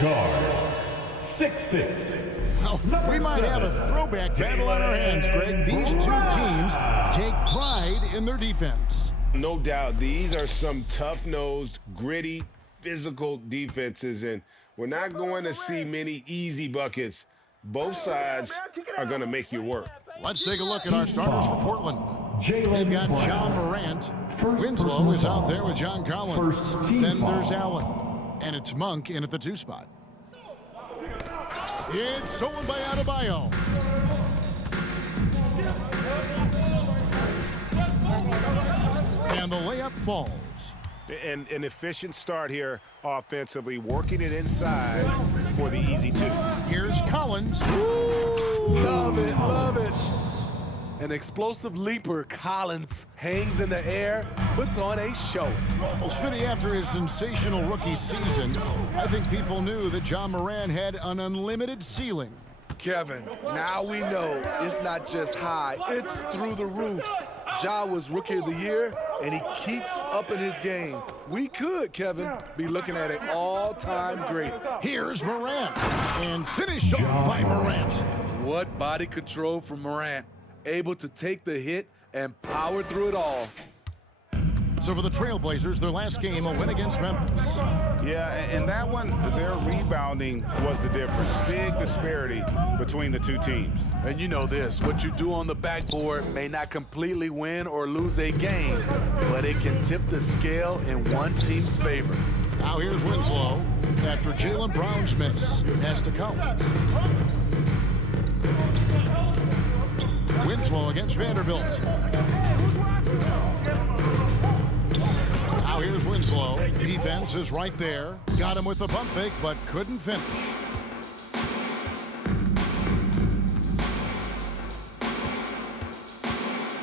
Guard, 6'6". Well, we might have a throwback battle on our hands, Greg. These two teams take pride in their defense. No doubt, these are some tough-nosed, gritty, physical defenses, and we're not going to see many easy buckets. Both sides are going to make you work. Let's take a look at our starters for Portland. They've got Brown. John Morant. First Winslow personal is out foul. there with John Collins. First team Then foul. there's Allen. And it's Monk in at the 2 spot. It's stolen by Adebayo. And the layup falls. And an efficient start here offensively, working it inside for the easy 2. Here's Collins. Love it, love it. An explosive leaper, Collins hangs in the air, puts on a show. Well, Smitty, after his sensational rookie season, I think people knew that John Morant had an unlimited ceiling. Kevin, now we know it's not just high, it's through the roof. Ja was Rookie of the Year, and he keeps upping his game. We could, Kevin, be looking at an all-time great. Here's Morant, and finished off by Morant. What body control from Morant. Able to take the hit and power through it all. So for the Trailblazers, their last game, a win against Memphis. Yeah, and that one, their rebounding was the difference. Big disparity between the two teams. And you know this, what you do on the backboard may not completely win or lose a game, but it can tip the scale in one team's favor. Now here's Winslow after Jaylen Brown's miss. Pass to Collins. Winslow against Vanderbilt. Now here's Winslow. Defense is right there. Got him with the pump fake, but couldn't finish.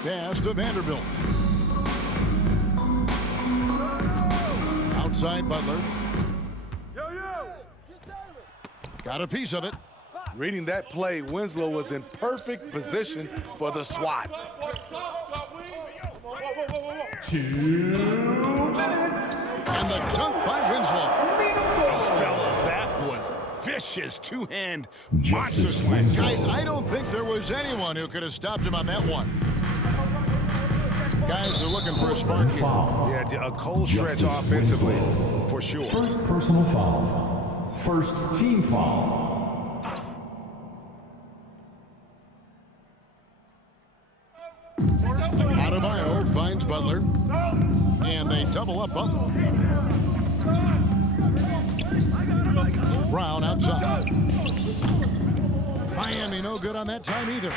Pass to Vanderbilt. Outside Butler. Got a piece of it. Reading that play, Winslow was in perfect position for the swat. 2 minutes. And the dunk by Winslow. Oh, fellas, that was vicious two-hand monster slam. Guys, I don't think there was anyone who could have stopped him on that one. Guys are looking for a spark here. Foul. Yeah, a cold stretch offensively, for sure. First personal foul. First team foul. Adebayo finds Butler. And they double up Butler. Brown outside. Miami no good on that time either.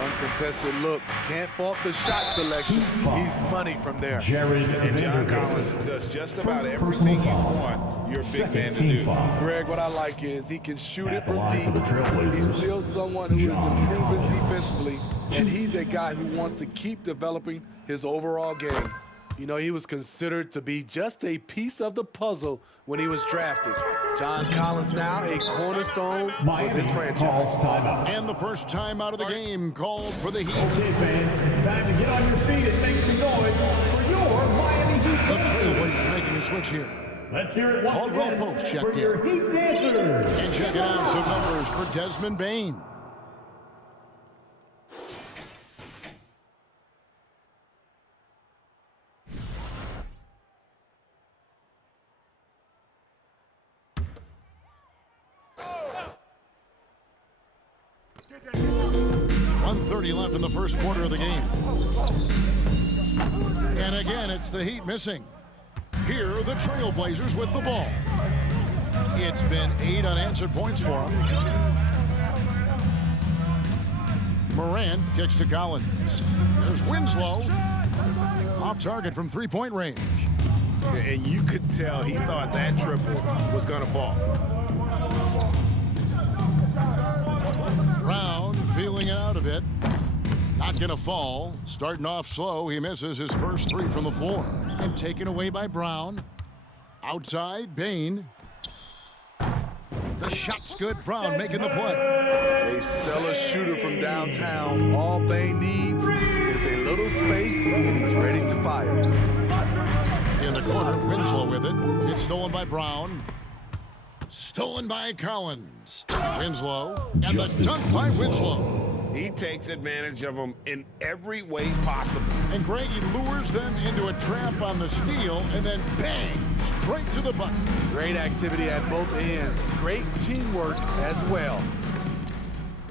Uncontested look. Can't fault the shot selection. He's money from there. Jared And John Vanderbilt. Collins does just about First everything you personal foul. want your big Second man to team do. foul. Greg, what I like is he can shoot At it the from line for the deep. Trailblazers, He's still someone who is John improving Collins. defensively, and he's a guy who wants to keep developing his overall game. You know, he was considered to be just a piece of the puzzle when he was drafted. John Collins now a cornerstone of his franchise. Calls timeout. And the first time out of the game called for the Heat. Okay, fans, time to get on your feet and make some noise for your Miami Heat. The Trailblazers making a switch here. Let's hear it once Caldwell again Post for checked your in. Heat dancers. And checking out some numbers for Desmond Bane. .130 left in the first quarter of the game. And again, it's the Heat missing. Here are the Trailblazers with the ball. It's been 8 unanswered points for them. Morant kicks to Collins. There's Winslow. Off target from three-point range. And you could tell he thought that triple was going to fall. Brown feeling it out a bit. Not going to fall. Starting off slow, he misses his first 3 from the floor. And taken away by Brown. Outside, Bane. The shot's good. Brown making the play. A stellar shooter from downtown. All Bane needs is a little space, and he's ready to fire. In the corner, Winslow with it. It's stolen by Brown. Stolen by Collins. Winslow, and the dunk by Winslow. He takes advantage of them in every way possible. And Greg, he lures them into a trap on the steal, and then bang, straight to the bucket. Great activity at both ends. Great teamwork as well.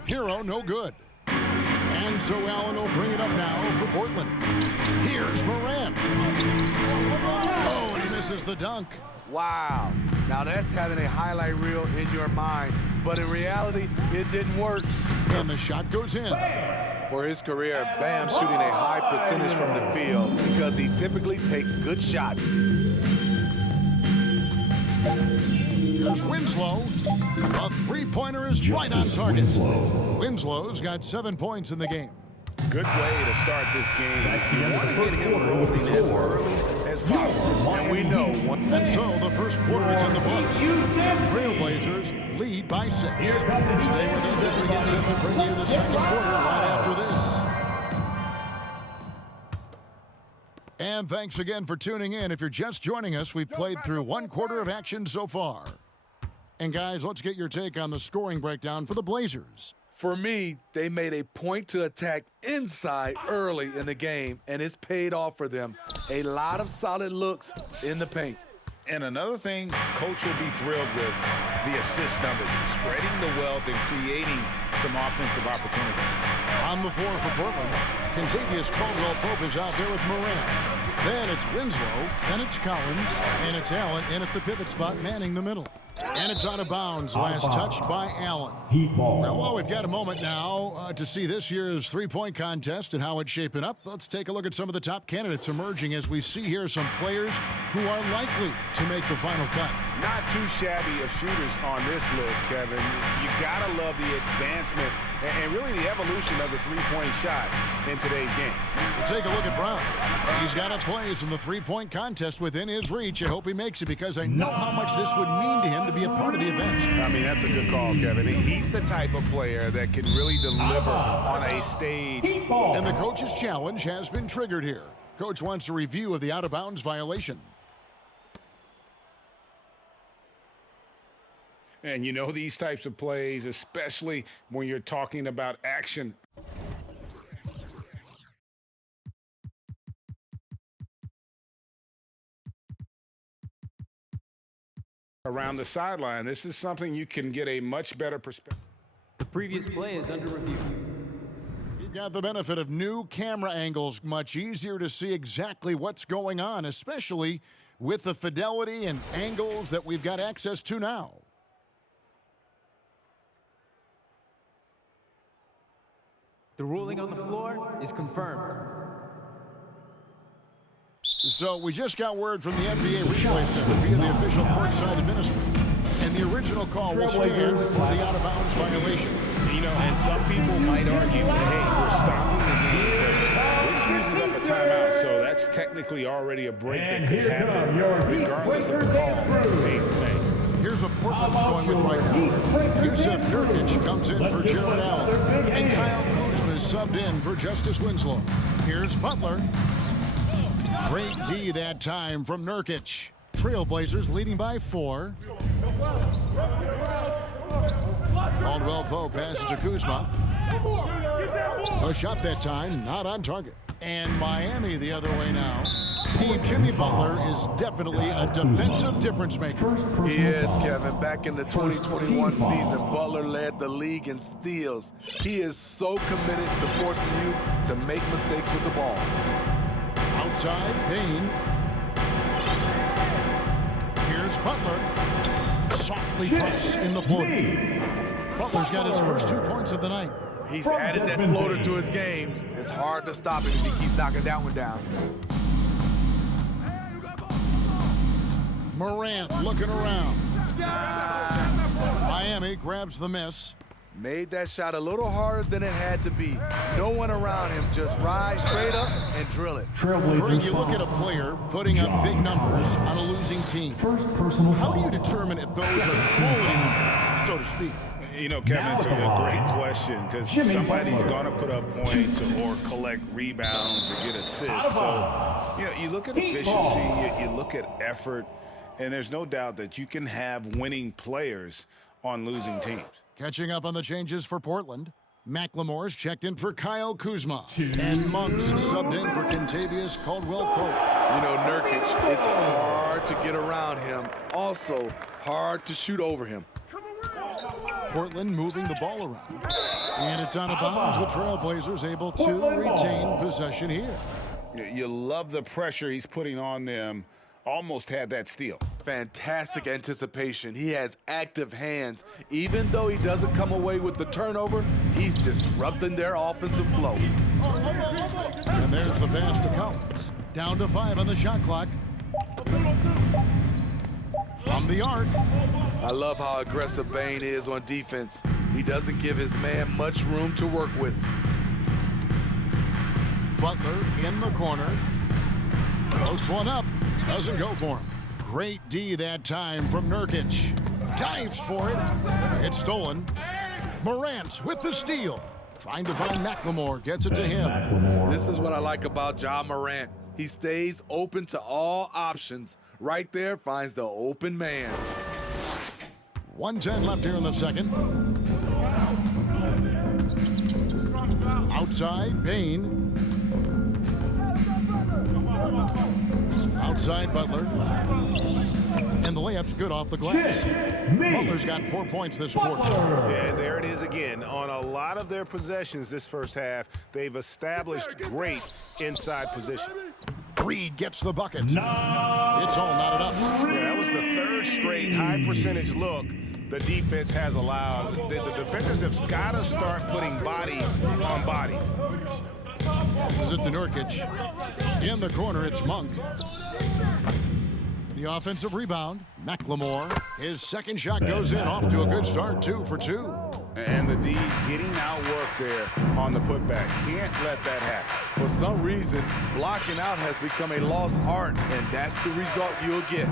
Hero, no good. And so Allen will bring it up now for Portland. Here's Morant. Oh, and he misses the dunk. Wow. Now that's having a highlight reel in your mind. But in reality, it didn't work. And the shot goes in. For his career, Bam shooting a high percentage from the field because he typically takes good shots. Here's Winslow. A three-pointer is right on target. Winslow's got 7 points in the game. Good way to start this game. You want to get him rolling as early as possible. And we know one. And so the first quarter is in the books. Trailblazers lead by 6. Stay with us as we get set to bring you the second quarter right after this. And thanks again for tuning in. If you're just joining us, we've played through 1 quarter of action so far. And guys, let's get your take on the scoring breakdown for the Blazers. For me, they made a point to attack inside early in the game, and it's paid off for them. A lot of solid looks in the paint. And another thing Coach will be thrilled with, the assist numbers, spreading the wealth and creating some offensive opportunities. On the floor for Portland, Kentavious Caldwell-Pope is out there with Morant. Then it's Winslow, then it's Collins, and it's Allen in at the pivot spot, manning the middle. And it's out of bounds. Last touch by Allen. Well, we've got a moment now to see this year's three-point contest and how it's shaping up. Let's take a look at some of the top candidates emerging as we see here some players who are likely to make the final cut. Not too shabby of shooters on this list, Kevin. You gotta love the advancement and really the evolution of the three-point shot in today's game. We'll take a look at Brown. He's got a place in the three-point contest within his reach. I hope he makes it because I know how much this would mean to him to be a part of the event. I mean, that's a good call, Kevin. He's the type of player that can really deliver on a stage. And the coach's challenge has been triggered here. Coach wants a review of the out-of-bounds violation. And you know these types of plays, especially when you're talking about action. Around the sideline, this is something you can get a much better perspective. The previous play is under review. You've got the benefit of new camera angles, much easier to see exactly what's going on, especially with the fidelity and angles that we've got access to now. The ruling on the floor is confirmed. So we just got word from the NBA replay center via the official courtside administrator. And the original call will stand for the out-of-bounds violation. You know, and some people might argue that, hey, we're stopping the game. This uses up a timeout, so that's technically already a break that could happen regardless of the call. Staying the same. Here's a Portland's going with right now. Yusuf Nurkic comes in for Jared Allen. And Kyle Kuzma is subbed in for Justice Winslow. Here's Butler. Great D that time from Nurkic. Trailblazers leading by 4. Caldwell-Pope passes to Kuzma. A shot that time, not on target. And Miami the other way now. Steve, Jimmy Butler is definitely a defensive difference maker. He is, Kevin. Back in the 2021 season, Butler led the league in steals. He is so committed to forcing you to make mistakes with the ball. Outside, Payne. Here's Butler. Softly drops in the floater. Butler's got his first 2 points of the night. He's added that floater to his game. It's hard to stop him if he keeps knocking that one down. Morant looking around. Miami grabs the miss. Made that shot a little harder than it had to be. No one around him. Just ride straight up and drill it. Greg, you look at a player putting up big numbers on a losing team. How do you determine if those are quality numbers, so to speak? You know, Kevin, it's a great question because somebody's going to put up points or collect rebounds or get assists. So, you know, you look at efficiency, you look at effort, And there's no doubt that you can have winning players on losing teams. Catching up on the changes for Portland. McLemore's checked in for Kyle Kuzma. And Monk's subbed in for Kentavious Caldwell-Pope. You know, Nurkic, it's hard to get around him. Also, hard to shoot over him. Portland moving the ball around. And it's out of bounds. The Trailblazers able to retain possession here. You love the pressure he's putting on them. Almost had that steal. Fantastic anticipation. He has active hands. Even though he doesn't come away with the turnover, he's disrupting their offensive flow. And there's the pass to Collins. Down to 5 on the shot clock. From the arc. I love how aggressive Bane is on defense. He doesn't give his man much room to work with. Butler in the corner. Floats one up. Doesn't go for him. Great D that time from Nurkic. Dives for it. It's stolen. Morant with the steal. Trying to find McLemore. Gets it to him. This is what I like about Ja Morant. He stays open to all options. Right there finds the open man. 1:10 left here in the second. Outside, Bane. Outside, Butler. And the layup's good off the glass. Butler's got 4 points this quarter. Yeah, there it is again. On a lot of their possessions this first half, they've established great inside position. Reed gets the bucket. It's all knotted up. Yeah, that was the third straight high percentage look the defense has allowed. The defenders have got to start putting bodies on bodies. This is it to Nurkic. In the corner, it's Monk. The offensive rebound, McLemore. His second shot goes in, off to a good start, 2 for 2. And the D getting outworked there on the putback. Can't let that happen. For some reason, blocking out has become a lost art, and that's the result you'll get.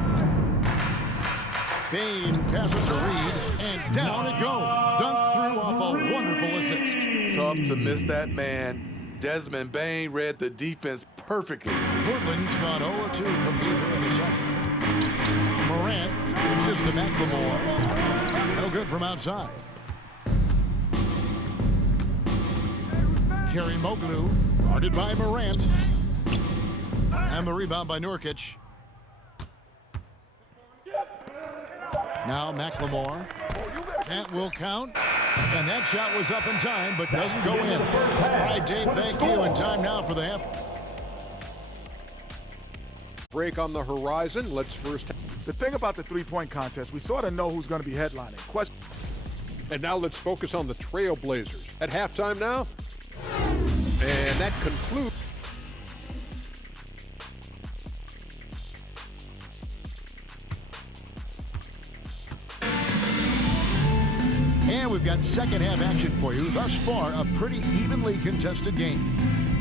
Bane passes to Reed, and down it goes. Dunked through off a wonderful assist. Tough to miss that man. Desmond Bane read the defense perfectly. Portland's gone 0-2 from deeper in the second. Morant pitches to McLemore. No good from outside. Karimoglu, guarded by Morant. And the rebound by Nurkic. Now McLemore. That will count. And that shot was up in time, but doesn't go in. All right, Dave, thank you. And time now for the half. Break on the horizon. Let's first. The thing about the three-point contest, we sort of know who's going to be headlining. And now let's focus on the Trailblazers. At halftime now. And that concludes. And we've got second half action for you. Thus far, a pretty evenly contested game.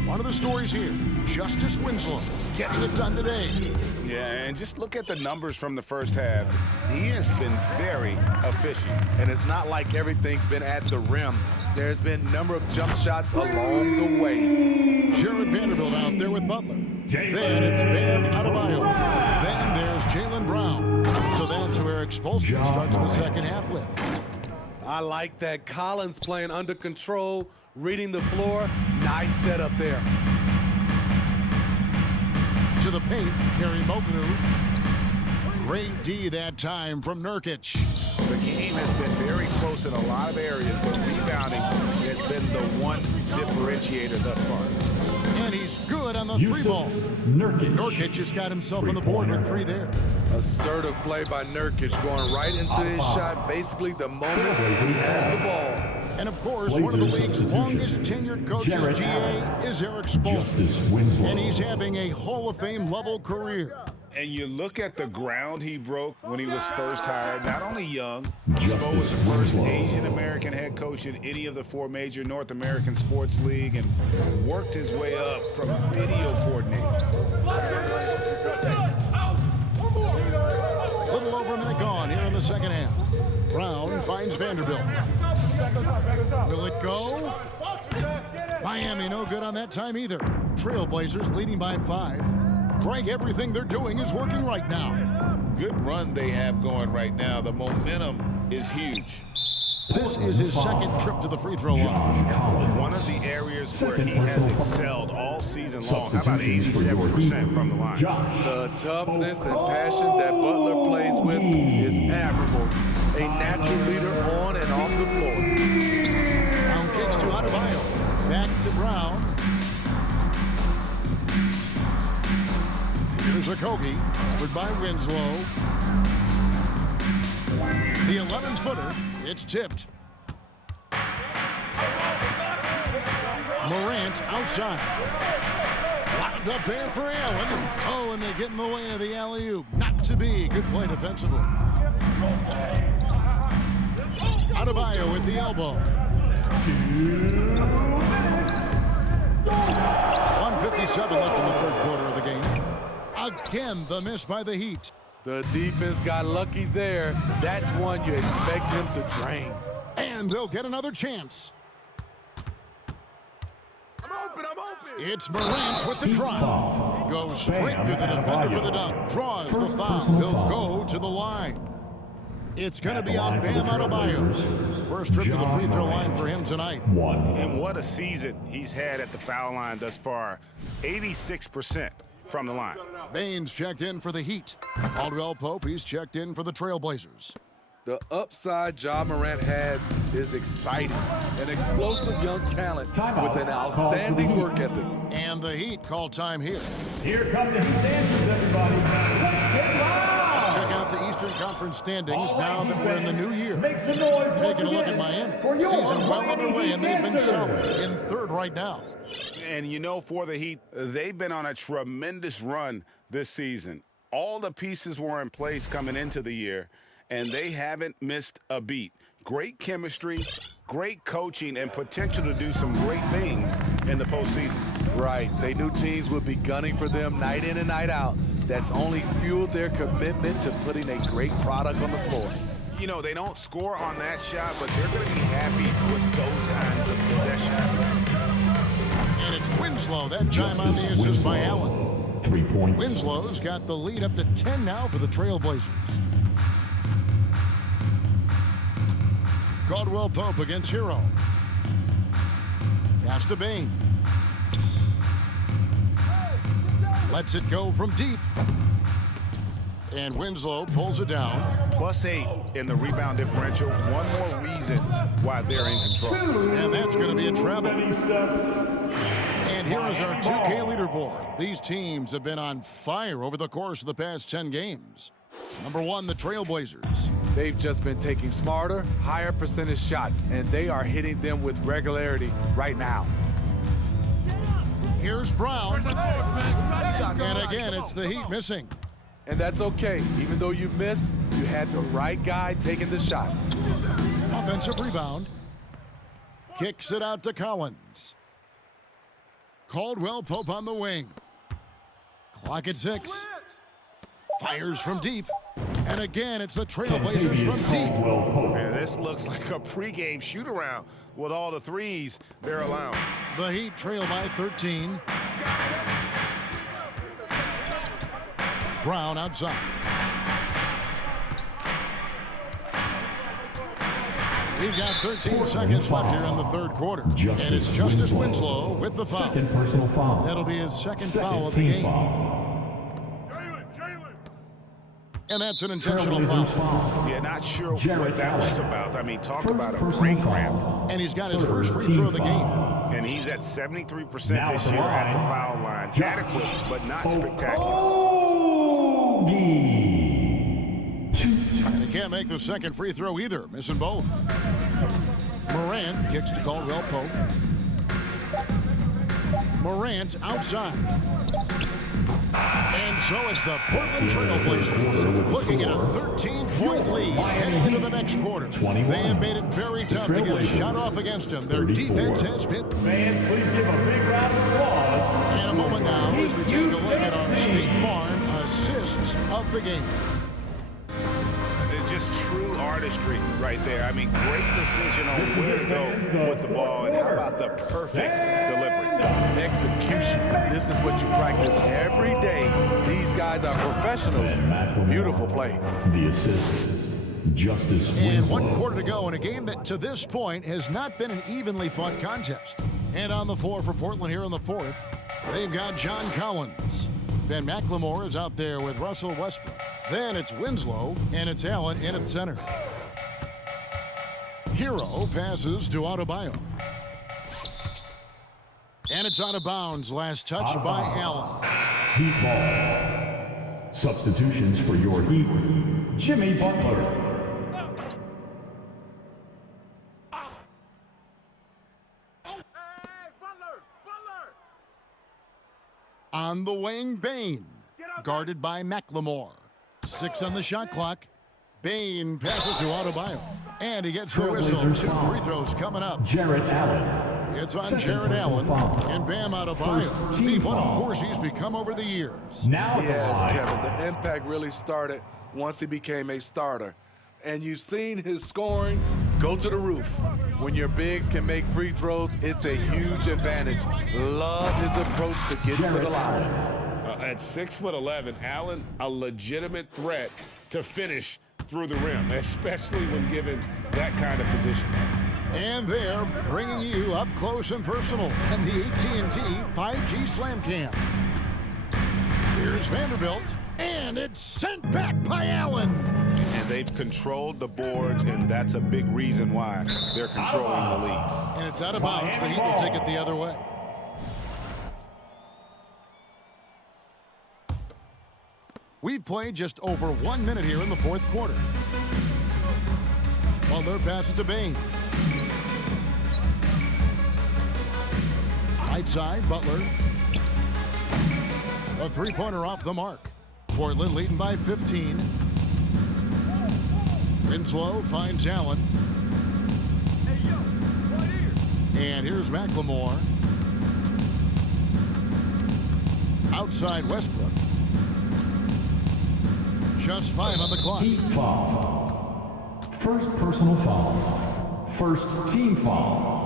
One of the stories here, Justice Winslow getting it done today. Yeah, and just look at the numbers from the first half. He has been very efficient. And it's not like everything's been at the rim. There's been a number of jump shots along the way. Jared Vanderbilt out there with Butler. Then it's Bam Adebayo. Then there's Jaylen Brown. So that's where expulsion starts the second half with. I like that. Collins playing under control, reading the floor. Nice setup there. To the paint, Karimoglu. Great D that time from Nurkic. The game has been very close in a lot of areas, but rebounding has been the one differentiator thus far. And he's good on the three ball. Nurkic just got himself on the board with 3 there. Assertive play by Nurkic, going right into his shot basically the moment he has the ball. And of course, one of the league's longest tenured coaches, GA, is Eric Spoelstra. And he's having a Hall of Fame level career. And you look at the ground he broke when he was first hired, not only young, Spo was the first Asian American head coach in any of the 4 major North American sports league and worked his way up from video coordinator. A little over a minute gone here in the second half. Brown finds Vanderbilt. Will it go? Miami no good on that time either. Trailblazers leading by 5. Greg, everything they're doing is working right now. Good run they have going right now. The momentum is huge. This is his second trip to the free throw line. One of the areas where he has excelled all season long. How about 87% from the line? The toughness and passion that Butler plays with is admirable. A natural leader on and off the floor. Brown kicks to Adebayo. Back to Brown. Here's Okogie, covered by Winslow. The 11-footer, it's tipped. Morant outside. Wound up there for Allen. Oh, and they get in the way of the alley-oop. Not to be. Good play defensively. Adebayo with the elbow. 1:57 left in the third quarter of the game. Again, the miss by the Heat. The defense got lucky there. That's one you expect him to drain. And they'll get another chance. I'm open. It's Morant with the drive. Goes straight through the defender for the dunk. Draws the foul. He'll go to the line. It's going to be on Bam Adebayo. First trip to the free throw line for him tonight. And what a season he's had at the foul line thus far. 86% from the line. Baines checked in for the Heat. Caldwell Pope, he's checked in for the Trailblazers. The upside Ja Morant has is exciting. An explosive young talent with an outstanding work ethic. And the Heat call time here. Here come the Heat dancers, everybody. Let's get loud. Check out the Eastern Conference standings now that we're in the new year. Make some noise. Taking a look at Miami. Season well underway, and they've been solid in third right now. And you know, for the Heat, they've been on a tremendous run this season. All the pieces were in place coming into the year, and they haven't missed a beat. Great chemistry, great coaching, and potential to do some great things in the postseason. Right. They knew teams would be gunning for them night in and night out. That's only fueled their commitment to putting a great product on the floor. You know, they don't score on that shot, but they're going to be happy with those kinds of possessions. And it's Winslow. That time on the assist by Allen. 3 points. Winslow's got the lead up to 10 now for the Trailblazers. Caldwell Pope against Hero. Pass to Bane. Lets it go from deep. And Winslow pulls it down. +8 in the rebound differential. One more reason why they're in control. And that's going to be a travel. And here is our 2K leaderboard. These teams have been on fire over the course of the past 10 games. Number 1, the Trailblazers. They've just been taking smarter, higher percentage shots, and they are hitting them with regularity right now. Here's Brown. And again, it's the Heat missing. And that's okay. Even though you miss, you had the right guy taking the shot. Offensive rebound. Kicks it out to Collins. Caldwell Pope on the wing. Clock at 6. Fires from deep. And again, it's the Trailblazers from deep. Man, this looks like a pregame shoot-around with all the threes they're allowing. The Heat trail by 13. Brown outside. We've got 13 seconds left here in the third quarter. And it's Justice Winslow with the foul. Second personal foul. That'll be his second foul of the game. And that's an intentional foul. Yeah, not sure what that was about. I mean, talk about a brain cramp. And he's got his first free throw of the game. And he's at 73% this year at the foul line. Adequate, but not spectacular. And he can't make the second free throw either, missing both. Morant kicks to Caldwell Pope. Morant outside. And so it's the Portland Trailblazers looking at a 13-point lead heading into the next quarter. They have made it very tough to get a shot off against them. Their defense has been... Fans, please give a big round of applause. In a moment now, as we take a look at our State Farm assists of the game. just true artistry right there. I mean, great decision on where to go with the ball, and how about the perfect delivery? Execution. This is what you practice every day. These guys are professionals. Beautiful play. The assist, Justice And Winslow. 1 quarter to go in a game that to this point has not been an evenly fought contest. And on the floor for Portland here in the fourth, they've got John Collins. Ben McLemore is out there with Russell Westbrook. Then it's Winslow, and it's Allen in at center. Hero passes to Adebayo. And it's out of bounds. Last touch by Allen. Heat ball. Substitutions for your Heat. Jimmy Butler. On the wing, Bane. Guarded by McLemore. 6 on the shot clock. Bane passes to Adebayo. And he gets the whistle. 2 free throws coming up. Jarrett Allen. It's on Second Jarrett Allen. foul. And Bam Adebayo. First team What a foul. force he's become over the years. Now at the Yes, line. Kevin, the impact really started once he became a starter. And you've seen his scoring go to the roof. When your bigs can make free throws, it's a huge advantage. Love his approach to get to the line. At 6'11", Allen, a legitimate threat to finish through the rim, especially when given that kind of position. And they're bringing you up close and personal in the AT&T 5G Slam Cam. Here's Vanderbilt, and it's sent back by Allen. And they've controlled the boards, and that's a big reason why they're controlling the leads. And it's out of bounds. The Heat will take it the other way. We've played just over 1 minute here in the fourth quarter. Butler passes to Bane. Right side, Butler. A three-pointer off the mark. Portland leading by 15. Winslow finds Allen. And here's McLemore. Outside Westbrook. Just 5 on the clock. Heat foul. First personal foul. First team foul.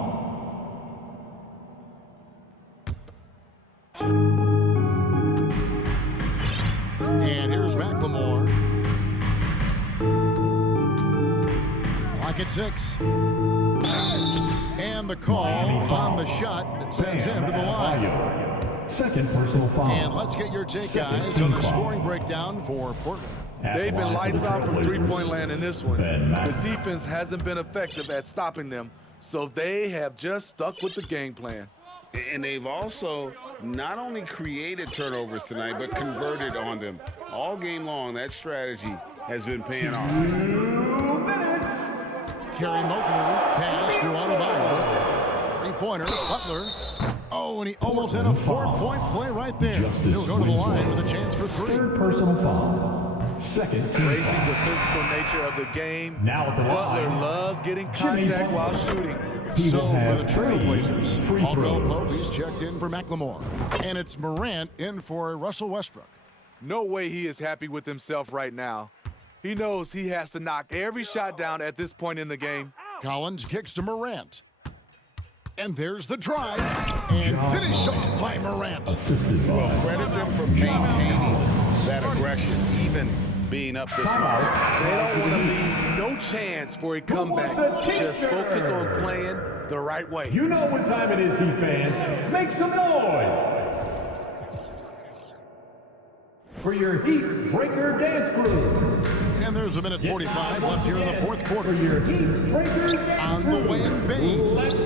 And here's McLemore. Clock at 6. And the call on the shot that sends him to the line. Second personal foul. And let's get your take, Second guys, team on the foul. scoring breakdown for Portland. At They've the been line for lights the out from Trailblazers. three-point land in this one. Ben The Mack. defense hasn't been effective at stopping them, so they have just stuck with the game plan. And they've also not only created turnovers tonight, but converted on them. All game long, that strategy has been paying off. Kerry Mobley pass to Adebayo. Three-pointer, Butler. Oh, and he almost had a 4-point play right there. Justice He'll go to the line Winslow. with a chance for 3. Third personal foul. Second team Racing foul. the physical nature of the game, Now at the Butler line, loves getting Jimmy contact while Butler. shooting. He So will for have the 3 Trailblazers, free Caldwell throws. Pope, he's checked in for McLemore. And it's Morant in for Russell Westbrook. No way he is happy with himself right now. He knows he has to knock every shot down at this point in the game. Collins kicks to Morant. And there's the drive. And finished off by Morant. Assisted by Credit them for maintaining that aggression, even being up this much. They don't want to leave no chance for a comeback. Just focus on playing the right way. You know what time it is, Heat fans. Make some noise for your Heat Breaker Dance Crew. And there's a minute 45 left here in the fourth For quarter. your Heat Breaker Dance On Crew. the wing, Bane. Let's go.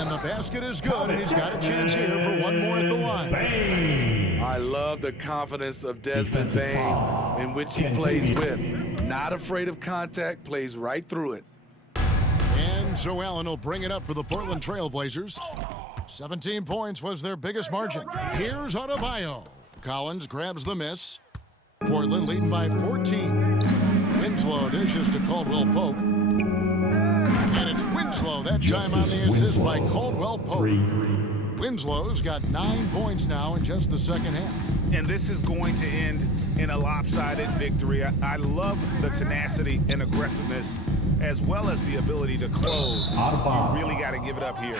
And the basket is good, and he's got a chance here for one more at the line. Bang. I love the confidence of Desmond Defensive Bane, foul. in which he plays with. Not afraid of contact, plays right through it. And so Allen will bring it up for the Portland Trailblazers. 17 points was their biggest margin. Here's Adebayo. Collins grabs the miss. Portland leading by 14. Winslow dishes to Caldwell Pope. And it's Winslow that time on the assist by Caldwell Pope. 3. Winslow's got 9 points now in just the second half. And this is going to end in a lopsided victory. I love the tenacity and aggressiveness as well as the ability to close. Out of bounds. You really got to give it up here.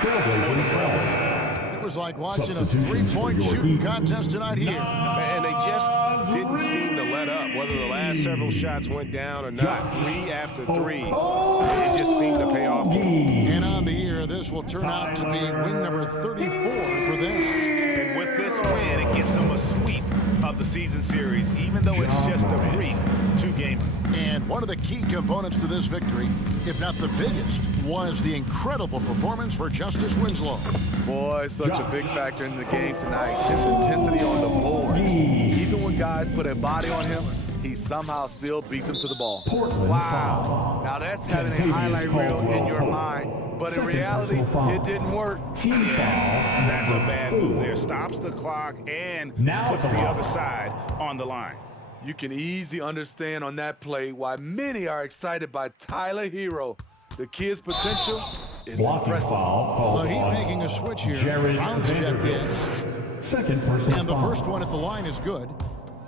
It was like watching a three-point shooting contest tonight here. And they just didn't seem to let up, whether the last several shots went down or not. 3 after 3. It just seemed to pay off. And on the year, this will turn out to be win number 34 for them. And with this win, it gives them a sweep of the season series, even though it's just a brief 2-gamer. And one of the key components to this victory, if not the biggest, was the incredible performance for Justice Winslow. Boy, such a big factor in the game tonight. His intensity on the boards. Even when guys put a body on him, he somehow still beats them to the ball. Wow. Now that's having a highlight reel in your mind, but in reality, it didn't work. That's a bad move there. Stops the clock and puts the other side on the line. You can easily understand on that play why many are excited by Tyler Hero. The kid's potential is Blocking impressive. foul called The Heat on making a switch here. Jared Brown's checked in. Vanderbilt. Second personal And the foul. first one at the line is good.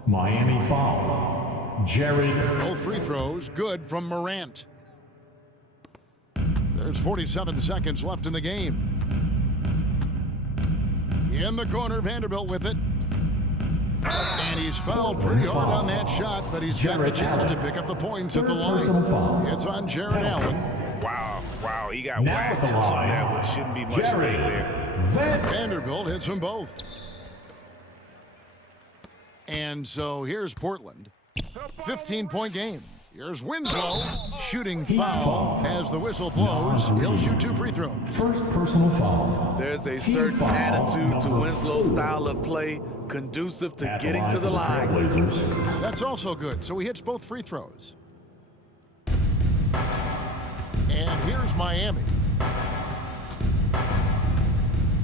Miami foul. Jared. Both free throws good from Morant. There's 47 seconds left in the game. In the corner, Vanderbilt with it. And he's fouled pretty hard on that shot, but he's got the chance to pick up the points at the line. It's on Jared Allen. Wow, he got Now whacked at the on line, that one. Shouldn't be much Jared rain there. Vanderbilt hits them both. And so here's Portland. 15-point game. Here's Winslow shooting foul as the whistle blows. He'll shoot 2 free throws. First personal foul. There's a Team certain foul. attitude to Winslow's style of play conducive to At getting to the for line. Trailblazers. That's also good. So he hits both free throws. And here's Miami.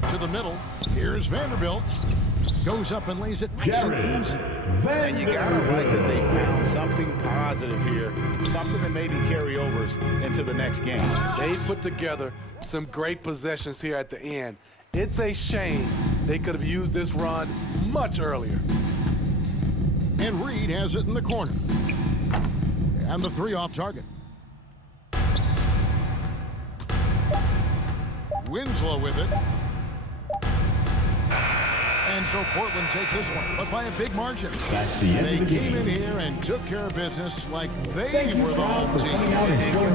To the middle. Here's Vanderbilt. Goes up and lays it nice and easy. And you got to like that they found something positive here, something that maybe carry overs into the next game. They put together some great possessions here at the end. It's a shame they could have used this run much earlier. And Reed has it in the corner. And the 3 off target. Winslow with it. And so Portland takes this one, but by a big margin. That's the end They of the came game. in here and took care of business like they Thank you were the all home for team. coming out and joining